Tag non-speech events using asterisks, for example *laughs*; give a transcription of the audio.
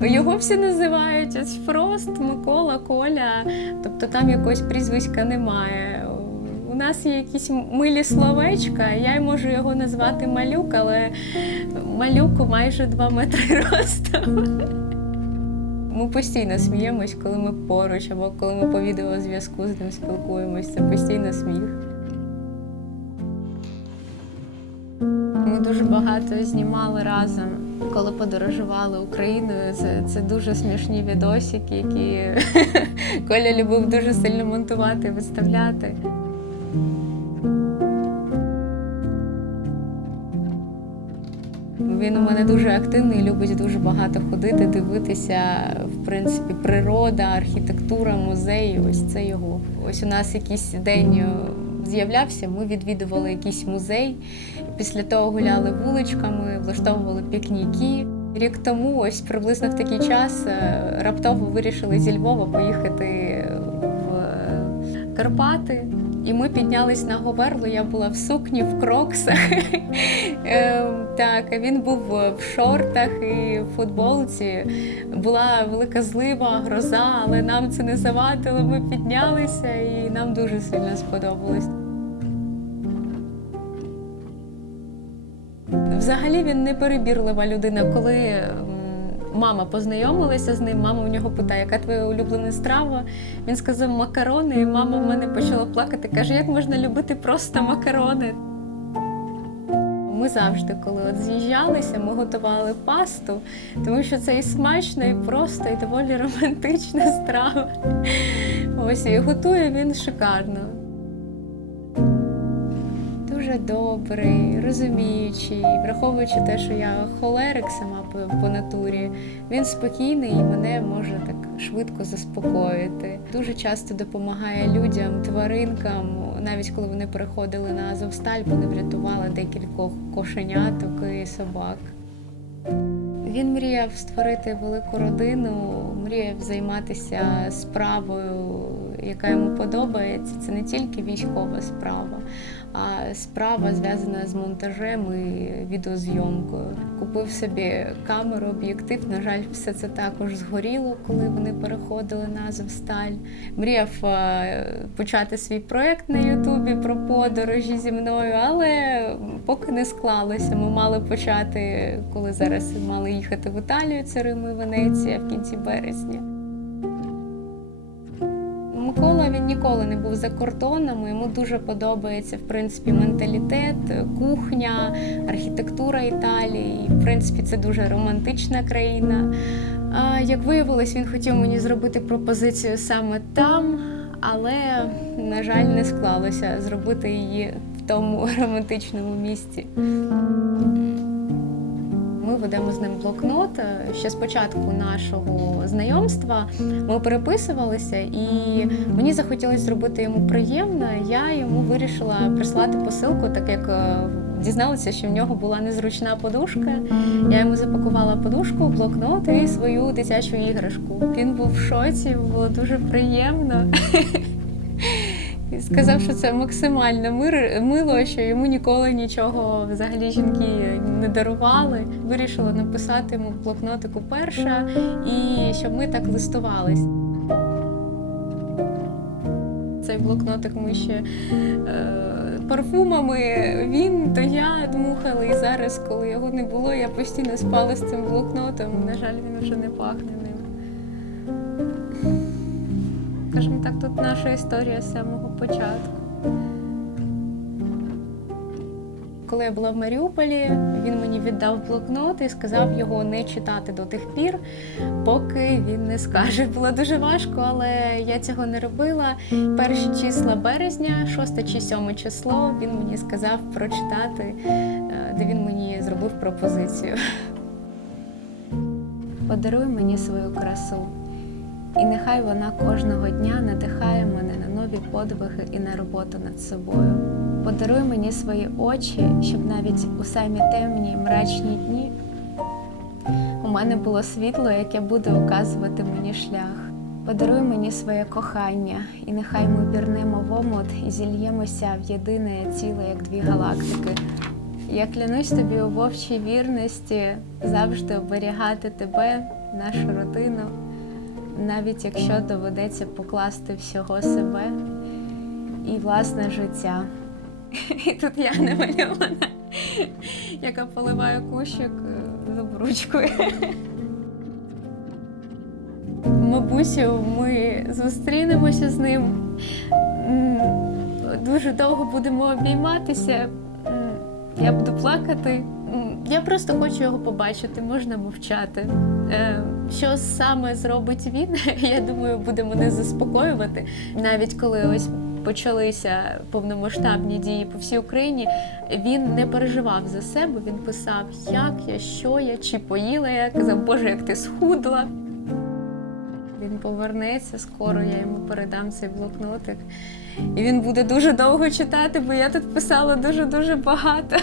Його всі називають ось Фрост, Микола, Коля. Тобто там якогось прізвиська немає. У нас є якісь милі словечка, я можу його назвати малюк, але малюку майже 2 метри *laughs* ростом. Ми постійно сміємось, коли ми поруч, або коли ми по відеозв'язку з ним спілкуємось. Це постійно сміх. Ми дуже багато знімали разом, коли подорожували Україною. Це, це дуже смішні відосики, які *laughs* Коля любив дуже сильно монтувати, і виставляти. Він у мене дуже активний, любить дуже багато ходити, дивитися. В принципі, природа, архітектура, музеї. Ось це його. Ось у нас якийсь день е, з'являвся. Ми відвідували якийсь музей. Після того гуляли вуличками, влаштовували пікніки. Рік тому, ось приблизно в такий час, е, раптово вирішили зі Львова поїхати в е, Карпати. І ми піднялись на Говерлу. Я була в сукні, в кроксах. *laughs* Е, Так, він був в шортах і в футболці. Була велика злива, гроза, але нам це не завадило. Ми піднялися і нам дуже сильно сподобалось. Взагалі він не перебірлива людина. Коли мама познайомилася з ним, мама у нього питає, яка твоя улюблена страва. Він сказав макарони, і мама в мене почала плакати. Каже, як можна любити просто макарони? Ми завжди, коли от з'їжджалися, ми готували пасту, тому що це і смачно, і просто, і доволі романтична страва. Ось і готує він шикарно. Дуже добрий, розуміючий, враховуючи те, що я холерик сама по, по натурі, він спокійний і мене може так швидко заспокоїти. Дуже часто допомагає людям, тваринкам, навіть коли вони переходили на Азовсталь, вони врятували декількох кошеняток і собак. Він мріяв створити велику родину, мріяв займатися справою, яка йому подобається. Це не тільки військова справа, а справа зв'язана з монтажем і відеозйомкою. Купив собі камеру, об'єктив. На жаль, все це також згоріло, коли вони переходили на Азовсталь. Мріяв е, почати свій проект на Ютубі про подорожі зі мною, але поки не склалося. Ми мали почати, коли зараз мали їхати в Італію, це Рим і Венеція в кінці березня. Микола він ніколи не був за кордоном. Йому дуже подобається в принципі менталітет, кухня, архітектура Італії. В принципі, це дуже романтична країна. Як виявилось, він хотів мені зробити пропозицію саме там, але, на жаль, не склалося зробити її в тому *laughs* романтичному місці. Ведемо з ним блокнот. Ще з початку нашого знайомства ми переписувалися, і мені захотілося зробити йому приємно. Я йому вирішила прислати посилку, так як е, дізналася, що в нього була незручна подушка. Я йому запакувала подушку, блокнот і свою дитячу іграшку. Він був в шоці, було дуже приємно. *laughs* І сказав, що це максимально мир, мило, що йому ніколи нічого взагалі жінки не дарували. Вирішила написати йому в блокнотику перша і щоб ми так листувались. Цей блокнотик ми ще е, парфумами він то я дмухала. І зараз, коли його не було, я постійно спала з цим блокнотом. На жаль, він вже не пахне Скажімо так, тут наша історія з самого початку. Коли я була в Маріуполі, він мені віддав блокнот і сказав його не читати до тих пір, поки він не скаже. *laughs* Було дуже важко, але я цього не робила. Перші числа березня, 6 чи 7 число, він мені сказав прочитати, е, де він мені зробив пропозицію. Подаруй мені свою красу. І нехай вона кожного дня надихає мене на нові подвиги і на роботу над собою. Подаруй мені свої очі, щоб навіть у самі темні, мрачні дні у мене було світло, яке буде указувати мені шлях. Подаруй мені своє кохання, і нехай ми пірнемо в омут і зільємося в єдине ціле, як дві галактики. Я клянусь тобі у вовчій вірності завжди оберігати тебе нашу родину, навіть якщо доведеться покласти всього себе і власне життя. І тут я намальована, яка поливає кущик е, з обручкою. Мабусю, ми зустрінемося з ним. Дуже довго будемо обійматися. Я буду плакати. Я просто хочу його побачити, можна мовчати. Е, Що саме зробить він, *laughs* я думаю, буде мене заспокоювати. Навіть коли ось почалися повномасштабні дії по всій Україні, він не переживав за себе. Він писав, як я, що я, чи поїла я. Казав, Боже, як ти схудла. Він повернеться скоро, я йому передам цей блокнотик. І він буде дуже довго читати, бо я тут писала дуже-дуже багато.